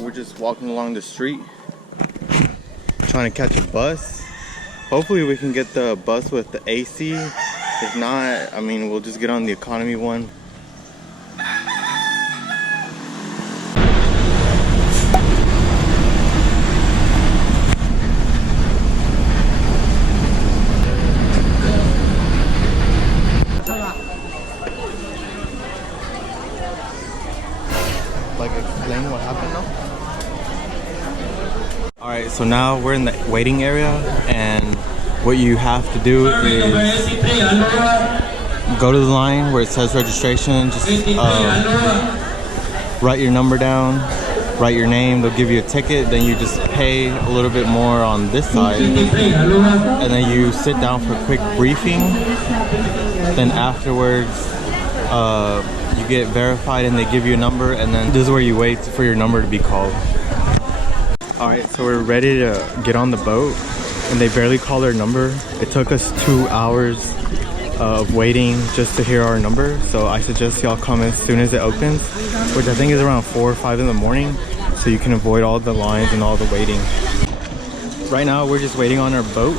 we're just walking along the street trying to catch a bus. Hopefully we can get the bus with the AC. If not, I mean, we'll just get on the economy one. Like, explain what happened now? Alright, so now we're in the waiting area, and what you have to do is go to the line where it says registration, just write your number down, write your name, they'll give you a ticket, then you just pay a little bit more on this side, and then you sit down for a quick briefing. Then afterwards you get verified and they give you a number, and then this is where you wait for your number to be called. Alright, so we're ready to get on the boat, and they barely call their number. It took us 2 hours of waiting just to hear our number, so I suggest y'all come as soon as it opens, which I think is around 4 or 5 in the morning, so you can avoid all the lines and all the waiting. Right now we're just waiting on our boat,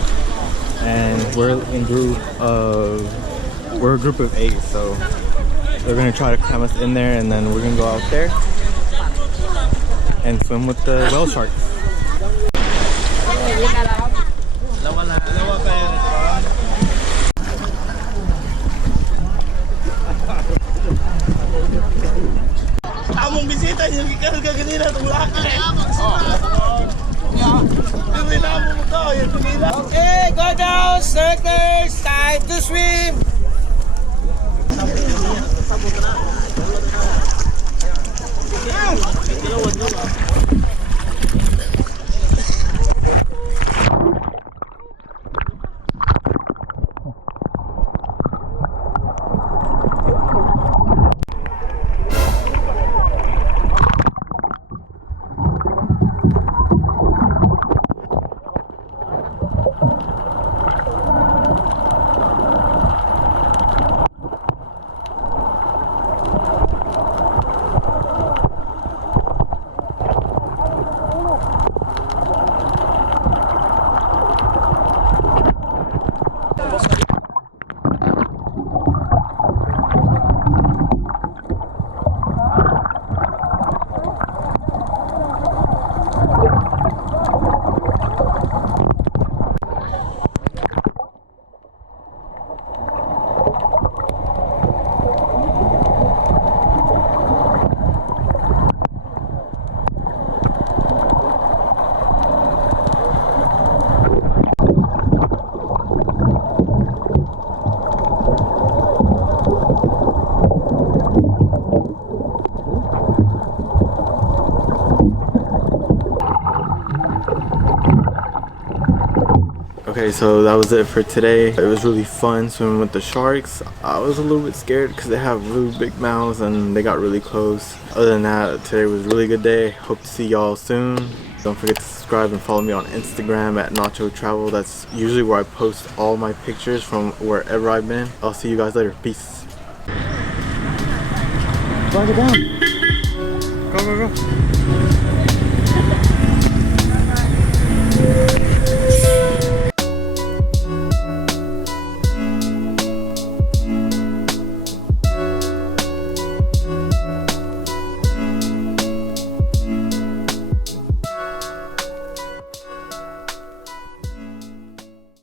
and we're a group of 8, so they're gonna try to cram us in there, and then we're gonna go out there and swim with the whale sharks. Okay, go down, circles, time to swim. Okay, so that was it for today. It was really fun swimming with the sharks. I was a little bit scared because they have really big mouths and they got really close. Other than that, today was a really good day. Hope to see y'all soon. Don't forget to subscribe and follow me on Instagram at Nacho Travel. That's usually where I post all my pictures from wherever I've been. I'll see you guys later. Peace. Drag it down. Go, go, go.